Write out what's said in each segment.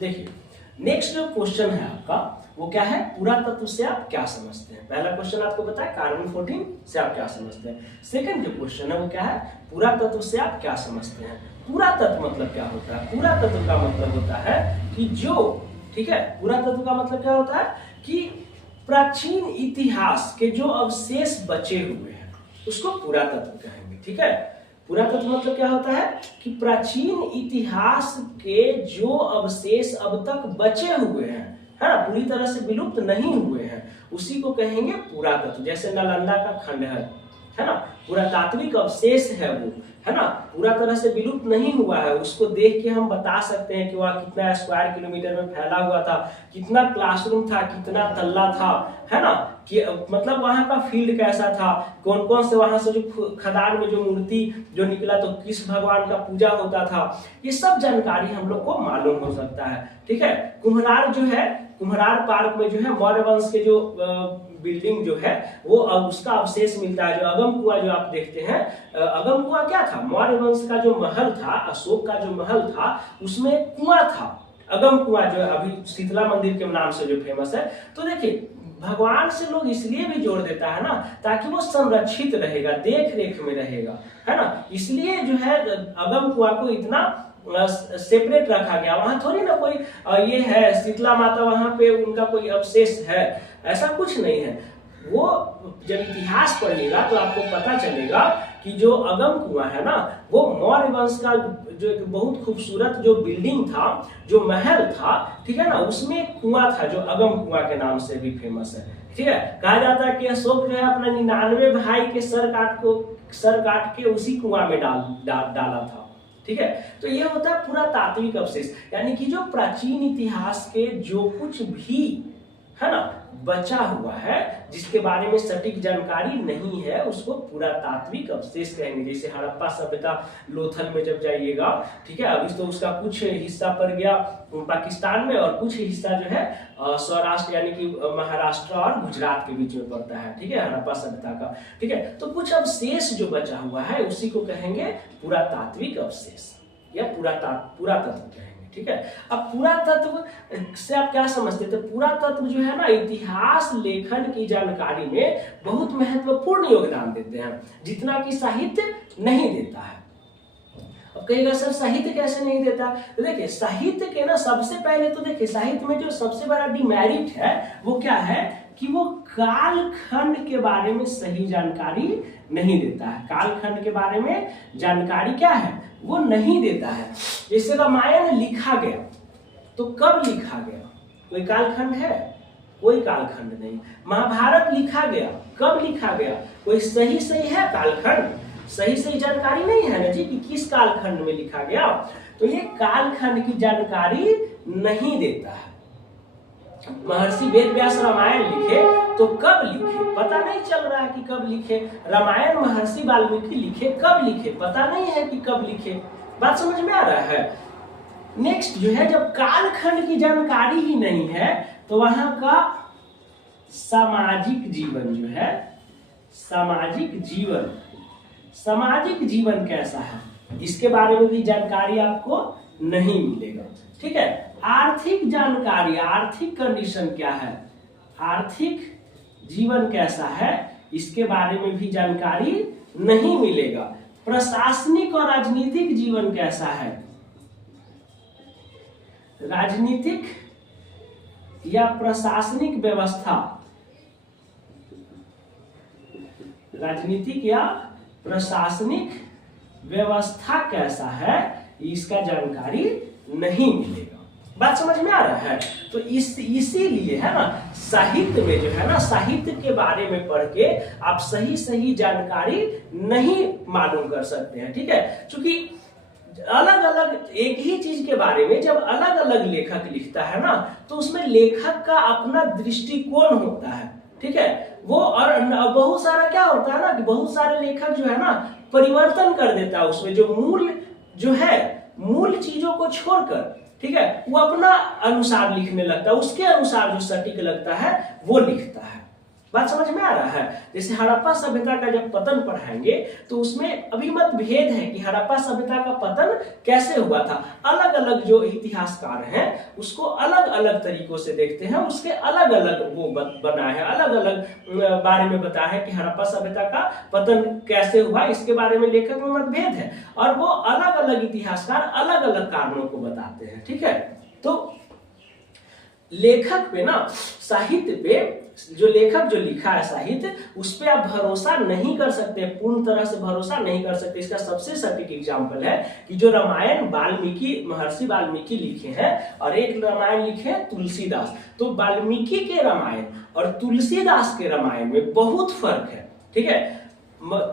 देखिए नेक्स्ट जो क्वेश्चन है आपका वो क्या है, पुरातत्व से आप क्या समझते हैं। पहला क्वेश्चन आपको बताया कार्बन 14 से आप क्या समझते हैं। सेकंड जो क्वेश्चन है वो क्या है, पुरातत्व से आप क्या समझते हैं। पुरातत्व मतलब क्या होता है, पुरातत्व का मतलब होता है कि जो, ठीक है, पुरातत्व का मतलब क्या होता है कि प्राचीन इतिहास के जो अवशेष बचे हुए हैं उसको पुरातत्व कहेंगे। ठीक है, पुरातत्व मतलब क्या होता है कि प्राचीन इतिहास के जो अवशेष अब तक बचे हुए हैं, है ना, पूरी तरह से विलुप्त नहीं हुए हैं, उसी को कहेंगे पुरातत्व। जैसे नालंदा का खंड है ना, पुरातात्विक अवशेष है वो, है ना, पूरा तरह से विलुप्त नहीं हुआ है। उसको देख के हम बता सकते हैं कि वह कितना स्क्वायर किलोमीटर में फैला हुआ था, कितना क्लासरूम था, कितना तल्ला था, है ना, कि मतलब वहां का फील्ड कैसा था, कौन कौन से वहां से जो खदान में जो मूर्ति जो निकला तो किस भगवान का पूजा होता था, ये सब जानकारी हम लोग को मालूम हो सकता है। ठीक है, कुम्हरार जो है, कुम्हरार पार्क में जो है मौर्य वंश के जो बिल्डिंग जो है वो उसका अवशेष मिलता है। जो अगम कुआं जो आप देखते हैं, अगम कुआं क्या था, मौर्य वंश का जो महल था, अशोक का जो महल था उसमें कुआं था, अगम कुआं जो अभी शीतला मंदिर के नाम से जो फेमस है। तो देखिए भगवान से लोग इसलिए भी जोड़ देता है ना ताकि वो संरक्षित रहेगा, देख रेख में रहेगा, है ना, इसलिए जो है अगम कुआं को इतना सेपरेट रखा गया। वहां थोड़ी ना कोई ये है शीतला माता वहां पे उनका कोई अवशेष है, ऐसा कुछ नहीं है। वो जब इतिहास पढ़िएगा तो आपको पता चलेगा कि जो अगम कुआं है ना वो मौर्य वंश का जो एक बहुत खूबसूरत जो बिल्डिंग था, जो महल था, ठीक है ना, उसमें एक कुआं था जो अगम कुआं के नाम से भी फेमस है। ठीक है, कहा जाता है कि अशोक जो है अपना 99 भाई के सर काट के उसी कुआं में डाला था। ठीक है, तो ये होता है पुरातात्विक अवशेष, यानी कि जो प्राचीन इतिहास के जो कुछ भी है ना बचा हुआ है जिसके बारे में सटीक जानकारी नहीं है उसको पुरातात्विक अवशेष कहेंगे। जैसे हड़प्पा सभ्यता लोथल में जब जाइएगा, ठीक है, अभी तो उसका कुछ हिस्सा पड़ गया पाकिस्तान में और कुछ हिस्सा जो है सौराष्ट्र यानी कि महाराष्ट्र और गुजरात के बीच में पड़ता है। ठीक है, हड़प्पा सभ्यता का। ठीक है, तो कुछ अवशेष जो बचा हुआ है उसी को कहेंगे पुरातात्विक अवशेष या पुरातत्व कहेंगे। ठीक है, अब पुरातत्व से आप क्या समझते हैं, तो पुरातत्व जो है ना इतिहास लेखन की जानकारी में बहुत महत्वपूर्ण योगदान देते हैं, जितना कि साहित्य नहीं देता है। अब कहेगा सर साहित्य कैसे नहीं देता, तो देखिए साहित्य के ना सबसे पहले तो देखिए साहित्य में जो सबसे बड़ा डिमेरिट है वो क्या है कि वो कालखंड के बारे में सही जानकारी नहीं देता है। कालखंड के बारे में जानकारी क्या है वो नहीं देता है। जैसे रामायण लिखा गया तो कब लिखा गया, कोई कालखंड है, कोई कालखंड नहीं। महाभारत लिखा गया कब लिखा गया, कोई सही है कालखंड, सही जानकारी नहीं है ना जी कि किस कालखंड में लिखा गया, तो ये कालखंड की जानकारी नहीं देता है। महर्षि वेद व्यास रामायण लिखे तो कब लिखे पता नहीं चल रहा है कि कब लिखे। रामायण महर्षि वाल्मीकि लिखे कब लिखे पता नहीं है कि कब लिखे। बात समझ में आ रहा है। नेक्स्ट जो है जब कालखंड की जानकारी ही नहीं है तो वहां का सामाजिक जीवन जो है, सामाजिक जीवन कैसा है इसके बारे में भी जानकारी आपको नहीं मिलेगा। ठीक है, आर्थिक जानकारी, आर्थिक कंडीशन क्या है, आर्थिक जीवन कैसा है इसके बारे में भी जानकारी नहीं मिलेगा। प्रशासनिक और राजनीतिक जीवन कैसा है, राजनीतिक या प्रशासनिक व्यवस्था, राजनीतिक या प्रशासनिक व्यवस्था कैसा है इसका जानकारी नहीं मिलेगा। बात समझ में आ रहा है। तो इसीलिए है ना साहित्य में जो है ना साहित्य के बारे में पढ़ के आप सही जानकारी नहीं मालूम कर सकते हैं। ठीक है, क्योंकि अलग अलग एक ही चीज के बारे में जब अलग अलग लेखक लिखता है ना तो उसमें लेखक का अपना दृष्टिकोण होता है। ठीक है, वो और बहुत सारा क्या होता है ना कि बहुत सारे लेखक जो है ना परिवर्तन कर देता है उसमें, जो मूल चीजों को छोड़कर, ठीक है, वो अपना अनुसार लिखने लगता है, उसके अनुसार जो सटीक लगता है वो लिखता है। बात समझ में आ रहा है। जैसे हड़प्पा सभ्यता का जब पतन पढ़ाएंगे तो उसमें अभी मत भेद है कि हड़प्पा सभ्यता का पतन कैसे हुआ था। अलग अलग जो इतिहासकार हैं उसको अलग अलग तरीकों से देखते हैं, उसके अलग अलग वो बनाए हैं, अलग अलग बारे में बताया है कि हड़प्पा सभ्यता का पतन कैसे हुआ, इसके बारे में लेखक में मतभेद है और वो अलग अलग इतिहासकार अलग अलग कारणों को बताते हैं। ठीक है, तो लेखक पे ना, साहित्य पे जो लेखक जो लिखा है साहित्य, उस पे आप भरोसा नहीं कर सकते, पूर्ण तरह से भरोसा नहीं कर सकते। इसका सबसे सटीक एग्जाम्पल है कि जो रामायण महर्षि वाल्मीकि लिखे हैं और एक रामायण लिखे हैं तुलसीदास, तो वाल्मीकि के रामायण और तुलसीदास के रामायण में बहुत फर्क है। ठीक है,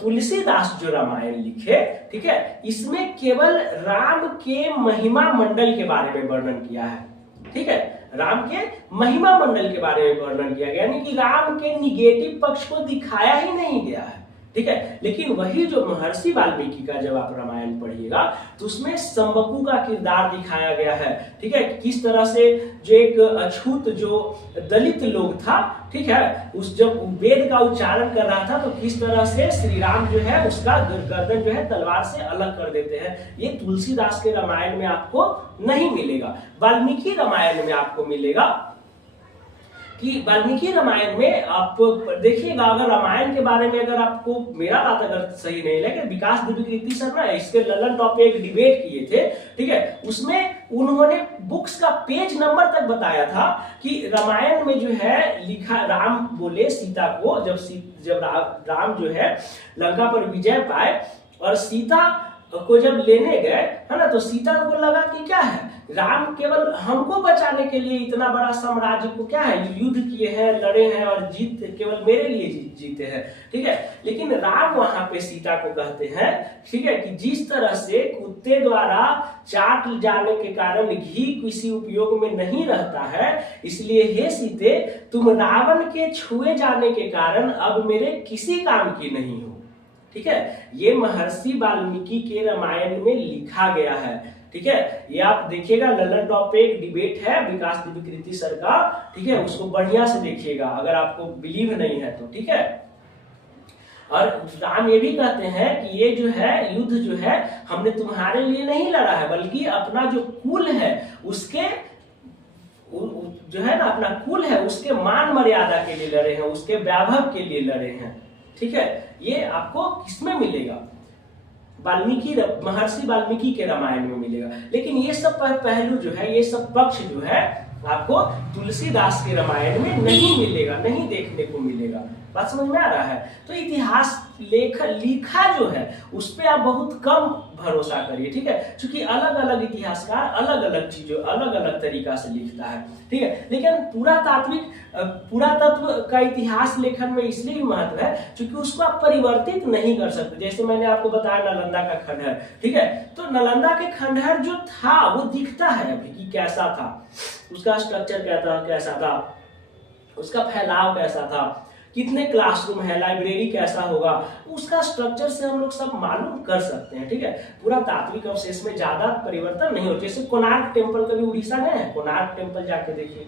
तुलसीदास जो रामायण लिखे, ठीक है, इसमें केवल राम के महिमा मंडल के बारे में वर्णन किया है। ठीक है, राम के महिमा मंडल के बारे में वर्णन किया गया, यानी कि राम के निगेटिव पक्ष को दिखाया ही नहीं गया है। ठीक है, लेकिन वही जो महर्षि वाल्मीकि का जब आप रामायण पढ़िएगा तो उसमें शंबकू का किरदार दिखाया गया है। ठीक है, किस तरह से जो एक अछूत जो दलित लोग था, ठीक है, उस जब वेद का उच्चारण कर रहा था तो किस तरह से श्री राम जो है उसका गर्दन जो है तलवार से अलग कर देते हैं। ये तुलसीदास के रामायण में आपको नहीं मिलेगा, वाल्मीकि रामायण में आपको मिलेगा। कि वाल्मीकि रामायण में आप देखिएगा, अगर रामायण के बारे में अगर आपको मेरा बात अगर सही नहीं लगे, विकास दिव्यकीर्ति सर ना इसके ललन टॉप पे एक डिबेट किए थे। ठीक है, उसमें उन्होंने बुक्स का पेज नंबर तक बताया था कि रामायण में जो है लिखा, राम बोले सीता को, जब राम जो है लंका पर विजय पाए और सीता को जब लेने गए, है ना, तो सीता को लगा कि क्या है, राम केवल हमको बचाने के लिए इतना बड़ा साम्राज्य को क्या है युद्ध किए हैं, लड़े हैं और जीत केवल मेरे लिए जीते हैं। ठीक है, लेकिन राम वहां पे सीता को कहते हैं, ठीक है, कि जिस तरह से कुत्ते द्वारा चाट जाने के कारण घी किसी उपयोग में नहीं रहता है, इसलिए हे सीते तुम रावण के छुए जाने के कारण अब मेरे किसी काम की नहीं हो। ठीक है, ये महर्षि वाल्मीकि के रामायण में लिखा गया है। ठीक है, ये आप देखिएगा, ललन टॉप पे एक डिबेट है विकास दिव्यकीर्ति सर का। ठीक है, उसको बढ़िया से देखिएगा अगर आपको बिलीव नहीं है तो। ठीक है, और राम ये भी कहते हैं कि ये जो है युद्ध जो है हमने तुम्हारे लिए नहीं लड़ा है, बल्कि अपना जो कुल है उसके जो है ना, अपना कुल है उसके मान मर्यादा के लिए लड़े हैं, उसके वैभव के लिए लड़े हैं। ठीक है, ये आपको किसमें मिलेगा, महर्षि वाल्मीकि के रामायण में मिलेगा। लेकिन ये सब पहलू जो है, ये सब पक्ष जो है आपको तुलसीदास के रामायण में नहीं मिलेगा, नहीं देखने को मिलेगा। बात समझ में आ रहा है। तो इतिहास लिखा जो है उस पर आप बहुत कम भरोसा करिए। ठीक है, क्योंकि अलग अलग इतिहासकार अलग अलग चीजों अलग अलग तरीका से लिखता है। ठीक है, लेकिन पुरातत्व का इतिहास लेखन में इसलिए महत्व है क्योंकि उसको आप परिवर्तित नहीं कर सकते। जैसे मैंने आपको बताया नालंदा का खंडहर, ठीक है, तो नालंदा के खंडहर जो था वो दिखता है अभी कि कैसा था, उसका स्ट्रक्चर कैसा था, उसका फैलाव कैसा था, कितने क्लासरूम है, लाइब्रेरी कैसा होगा, उसका स्ट्रक्चर से हम लोग सब मालूम कर सकते हैं। ठीक है, पूरा तात्विक अवशेष में ज्यादा परिवर्तन नहीं होता। जैसे कोणार्क टेम्पल कभी उड़ीसा में है, कोणार्क टेम्पल जाके देखिए।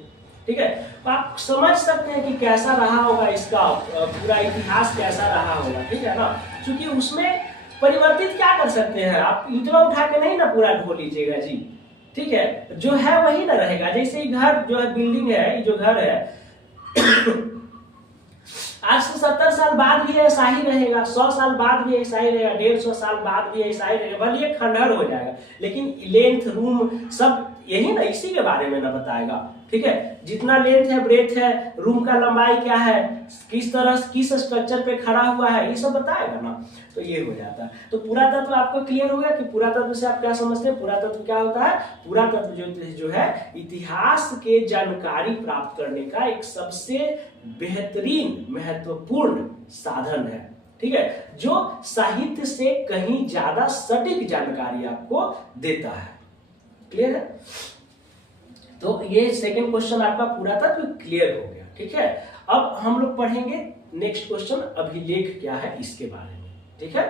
ठीक है, तो आप समझ सकते हैं कि कैसा रहा होगा, इसका पूरा इतिहास कैसा रहा होगा। ठीक है ना, क्योंकि उसमें परिवर्तित क्या कर सकते हैं, आप ईंटवा उठा के नहीं ना पूरा ढो लीजिएगा जी। ठीक है, जो है वही ना रहेगा। जैसे घर जो है, बिल्डिंग है, जो घर है आज से 70 साल बाद भी ऐसा ही रहेगा, 100 साल बाद भी ऐसा ही रहेगा, 150 साल बाद भी ऐसा ही रहेगा, भले ये खंडहर हो जाएगा, लेकिन लेंथ रूम सब यही ना, इसी के बारे में ना बताएगा। ठीक है, जितना लेंथ है, ब्रेथ है, रूम का लंबाई क्या है, किस तरह किस स्ट्रक्चर पे खड़ा हुआ है, ये सब बताएगा ना, तो ये हो जाता है। तो पुरातत्व आपको क्लियर हो गया कि पुरातत्व से आप क्या समझते हैं, पुरातत्व क्या होता है। पुरातत्व जो है इतिहास के जानकारी प्राप्त करने का एक सबसे बेहतरीन महत्वपूर्ण साधन है। ठीक है, जो साहित्य से कहीं ज्यादा सटीक जानकारी आपको देता है। क्लियर है, तो ये सेकंड क्वेश्चन आपका पुरातत्व क्लियर हो गया। ठीक है, अब हम लोग पढ़ेंगे नेक्स्ट क्वेश्चन, अभिलेख क्या है इसके बारे में। ठीक है।